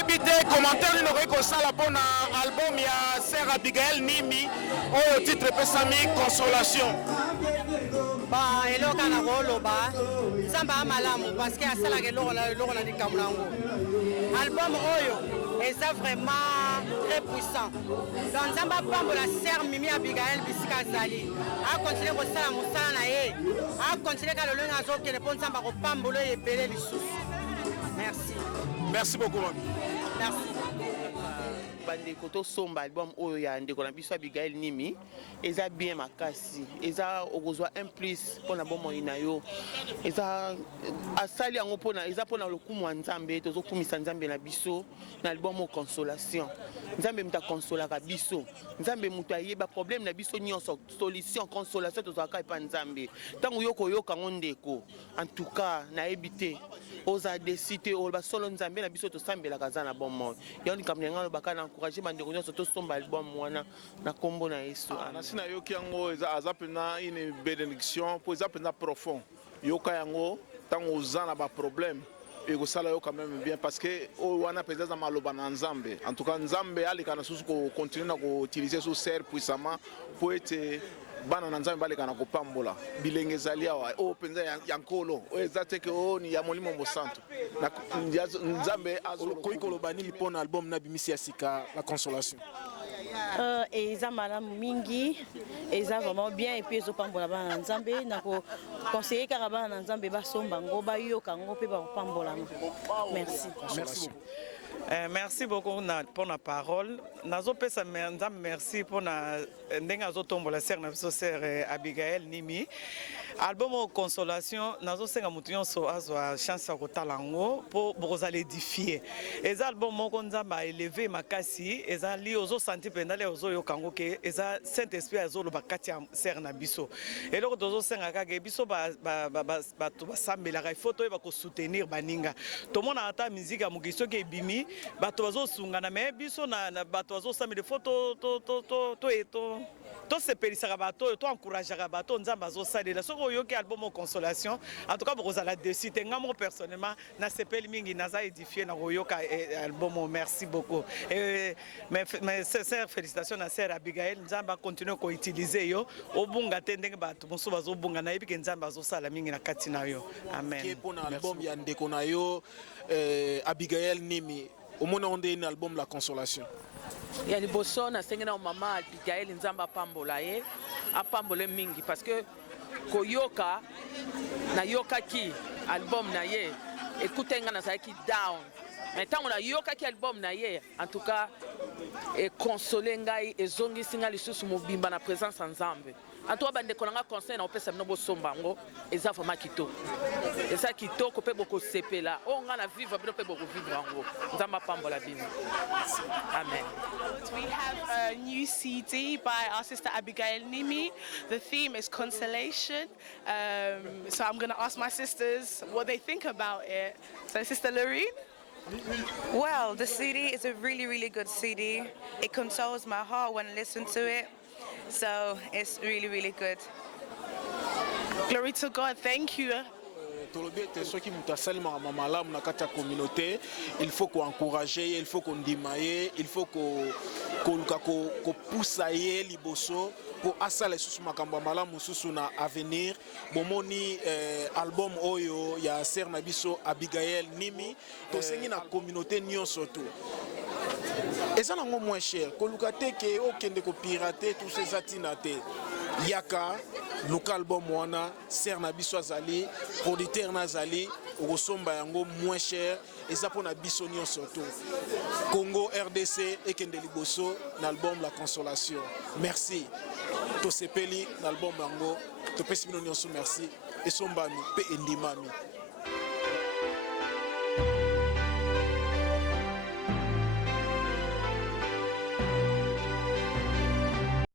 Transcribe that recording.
éviter commentaire n'aurait que ça la bonne album il y a Sœur Abigail Nimi au titre pesami Consolation. Ba eloka na koloba nzamba malamu parce que asala ke loko na dikamulango. Album oyo est vraiment très puissant. Donc nzamba pambo la Sœur Mimi Abigail Bisika Zali. A continuer ko sala musala na ye. A continuer ka lolo na zo ke le pon nzamba ko pambolo ebele lisusu. Merci. Merci beaucoup. Merci. Bandeko to somba album oyo ya ndeko na biso Abigail Nimi eza bien makasi eza okozwa un plus pona bomo inayo eza asali yango pona eza pona lokumu wa Nzambe tozokumisa Nzambe na biso na album Consolation Nzambe muta consolaka biso Nzambe muta ayeba problème na biso nyonso solution consolation tozaka pa Nzambe tango yoko yoka ngondeko en tout cas na ebité oza décider o ba solo Nzambe na biso to sambela kazana bomo yoni kamnenga lo bakana encourager bandeko nyonso to somba album wana na kombo na Yesu na sina yoki yango eza azapena une bénédiction pour azapena profond yoka yango tango ozana ba problème et que ça là quand même bien parce que wana pesa maloba na Nzambe en tout cas Nzambe alikana susu ko continuer na ko utiliser so ser puissamment pour être bana na Nzambe baleka na kopambola bilenge zali awa o penza ya nkolo o ezate ke o ni ya molimo mosanto na Nzambe koikoloba nini pona album na bimisi ya sika la Consolation. Eza malamu mingi eza vraiment bien et puis ezopambola bana na Nzambe na ko conseiller kaka bana na Nzambe basomba ngo bayoka ngo pe bapambola. Merci. Merci. Merci beaucoup pour la parole. Nazo pesa merci pour la ndenga tombo la sœur na sœur Abigail Nimi. Album Consolation nazo senga mutuyon so azwa chance ko talango pour boza l'édifier. Ez album moko nzamba élevé makasi ezali ozo sentir pendale ozo yokango ke eza Saint-Esprit azolo bakati ya sœur na biso. Et loko dozo senga kage biso ba sambela ka photo ba ko soutenir baninga. Tomona ata musique ya mugiso ke bimi bato bazo sungana me biso na bato bazo samela photo to se pelisaka bato to encourageaka bato nzamba bazo salela soko yoki album Consolation en tout cas boza la décide ngamo personnellement na sepeli mingi naza édifié na yoka album merci beaucoup et mes sincères félicitations à sœur Abigail nzamba continue ko utiliser yo obunga tendenge bato moso bazo bunga na yebike nzamba bazo sala mingi na kati na yo amen qui pour album ya ndeko na yo Abigail Nimi au monde on a un album La Consolation. Il y a des bossons à singena au maman Abigail nzamba pambola ye apambole mingi parce que koyoka na yoka ki album na ye écoutez nga na sa ki down mais tant on a yoka ki album na ye en tout cas et consoler ngai ezongi singa lisusu mobimba na présence Nzambe en tout cas bande konanga conseil na opesa mnobo sombango eza vraiment kitoko eza kitoko pe boko sepela o nga na vivre pe boko vivre ngo Nzamba pambola bino amen. We have a new CD by our sister Abigail Nimi. The theme is Consolation. So I'm going to ask my sisters what they think about it. So Sister Lorene? Well, the CD is a really good CD. It consoles my heart when I listen to it. So it's really good. Glory to God. Thank you. Ceux qui m'ont salué malamu na kati ya communauté, il faut qu'on encourage, il faut qu'on dimaye, il faut qu'on pousse aye liboso pour asala susu makamba malamu susu na avenir. Bomoni album oyo ya sœur na biso Abigail Nimi to sengi na communauté nyonso to. Et ça nango moins cher. Koluka te ke okende ko pirater tous ces atinate. Yaka local album wana sœur na biso azali producteur na azali okosomba yango moins cher eza pona biso nyonso to Congo RDC ekende liboso na album La Consolation. Merci to sepeli na album yango to pesi bino nyonso merci esombami pe endimami.